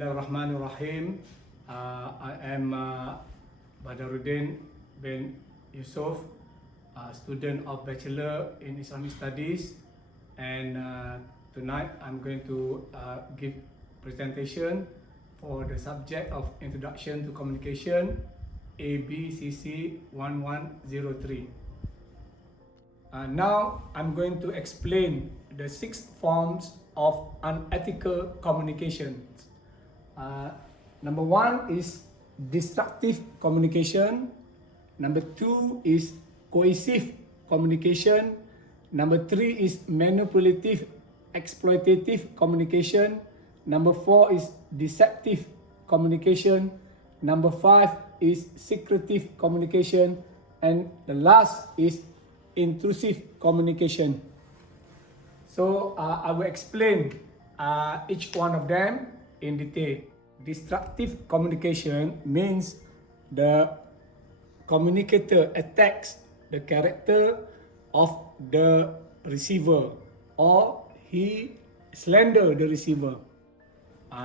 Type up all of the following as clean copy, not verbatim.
Bismillahirrahmanirrahim. I am Badaruddin bin Yusuf, a student of Bachelor in Islamic Studies, and tonight I'm going to give presentation for the subject of Introduction to Communication, ABCC 1103. Now I'm going to explain the 6 forms of unethical communication. Number 1 is destructive communication. Number 2 is coercive communication. Number 3 is manipulative, exploitative communication. Number 4 is deceptive communication. Number 5 is secretive communication. And the last is intrusive communication. So I will explain each one of them in detail. Destructive communication means the communicator attacks the character of the receiver, or he slander the receiver.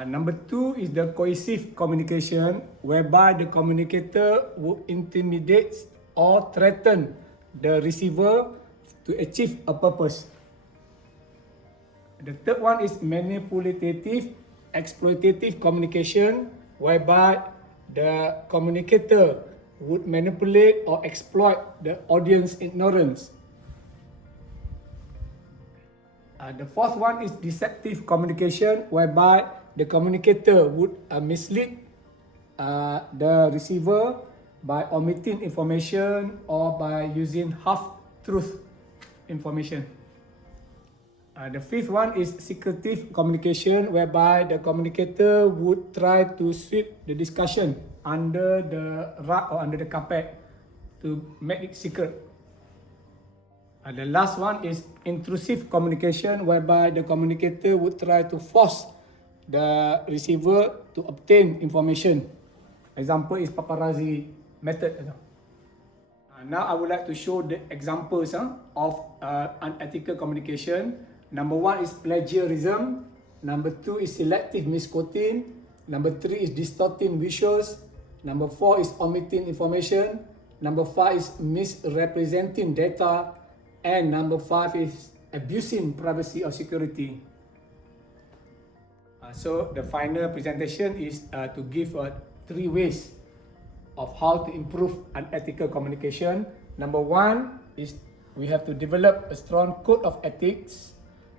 Number 2 is the coercive communication, whereby the communicator would intimidate or threaten the receiver to achieve a purpose. The third one is manipulative, exploitative communication, whereby the communicator would manipulate or exploit the audience ignorance. The fourth one is deceptive communication, whereby the communicator would mislead the receiver by omitting information or by using half-truth information. The fifth one is secretive communication, whereby the communicator would try to sweep the discussion under the rug or under the carpet to make it secret. The last one is intrusive communication, whereby the communicator would try to force the receiver to obtain information. Example is paparazzi method. Now I would like to show the examples of unethical communication. Number 1 is plagiarism. Number 2 is selective misquoting. Number 3 is distorting visuals. Number 4 is omitting information. Number 5 is misrepresenting data. And number 5 is abusing privacy or security. So the final presentation is to give 3 ways of how to improve unethical communication. Number 1 is we have to develop a strong code of ethics.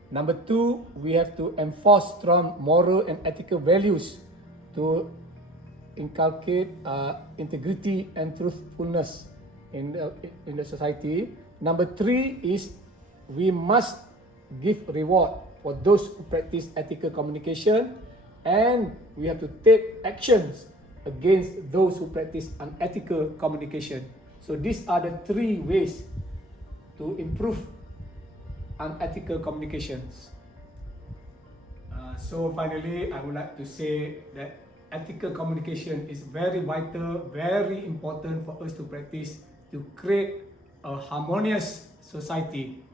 Number 2, we have to enforce strong moral and ethical values to inculcate integrity and truthfulness in the society. Number 3 is we must give reward for those who practice ethical communication, and we have to take actions against those who practice unethical communication. So these are the 3 ways to improve unethical communications. So finally, I would like to say that ethical communication is very vital, very important for us to practice to create a harmonious society.